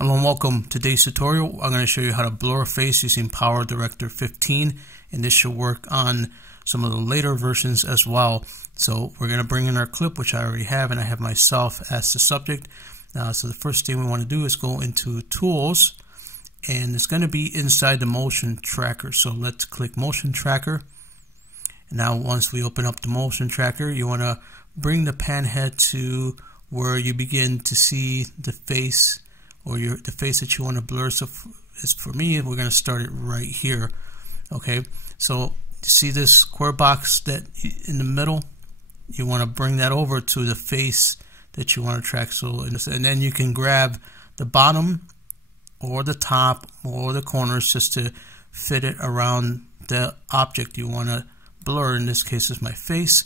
Hello and welcome. Today's tutorial, I'm going to show you how to blur a face using PowerDirector 15, and this should work on some of the later versions as well. So we're going to bring in our clip, which I already have, and I have myself as the subject. So the first thing we want to do is go into Tools, and it's going to be inside the Motion Tracker. So let's click Motion Tracker. And now once we open up the Motion Tracker, you want to bring the pan head to where you begin to see the face, or the face that you want to blur. So for me, we're going to start it right here. Okay, so see this square box that in the middle? You want to bring that over to the face that you want to track. So, and then you can grab the bottom or the top or the corners just to fit it around the object you want to blur. In this case, is my face.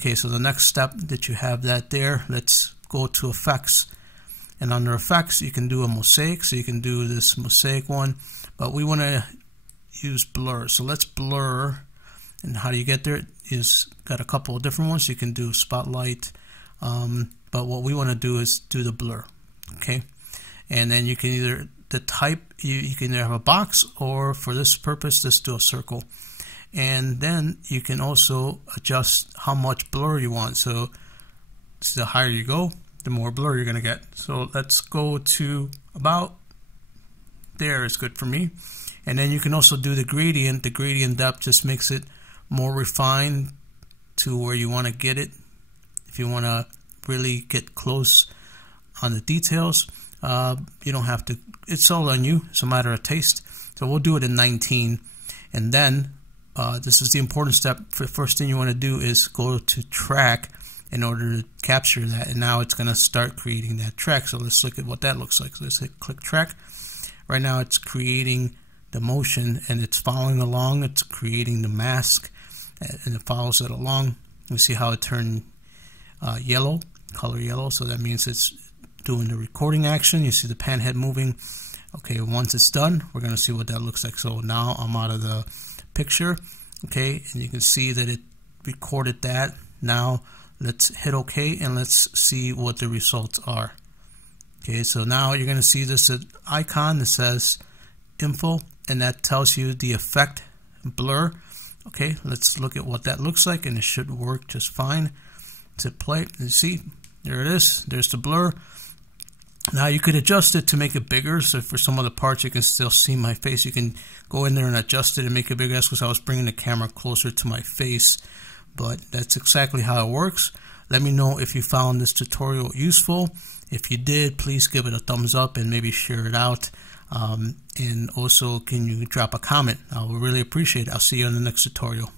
Okay, so the next step that you have that there, let's go to Effects. And under Effects, you can do a mosaic, so you can do this mosaic one, but we want to use blur. So let's blur, and how do you get there? Is got a couple of different ones. You can do spotlight, but what we want to do is do the blur. Okay, and then you can either the type, you can either have a box, or for this purpose, let's do a circle. And then you can also adjust how much blur you want. So the higher you go, the more blur you're going to get. So let's go to about there is good for me. And then you can also do the gradient. The gradient depth just makes it more refined to where you want to get it. If you want to really get close on the details, you don't have to. It's all on you. It's a matter of taste. So we'll do it in 19. And then this is the important step. The first thing you want to do is go to track in order to capture that, and now it's going to start creating that track. So let's look at what that looks like. So let's hit click track. Right now it's creating the motion and it's following along. It's creating the mask and it follows it along. You see how it turned yellow, color yellow, so that means it's doing the recording action. You see the pan head moving. Okay, once it's done, we're going to see what that looks like. So now I'm out of the picture, okay, and you can see that it recorded that. Now let's hit OK and let's see what the results are. Okay, so now you're going to see this icon that says info, and that tells you the effect blur. Okay, let's look at what that looks like, and it should work just fine. Let's hit play and see, there it is. There's the blur. Now you could adjust it to make it bigger, so for some of the parts you can still see my face. You can go in there and adjust it and make it bigger. That's because I was bringing the camera closer to my face. But that's exactly how it works. Let me know if you found this tutorial useful. If you did, please give it a thumbs up and maybe share it out. And also, can you drop a comment? I would really appreciate it. I'll see you in the next tutorial.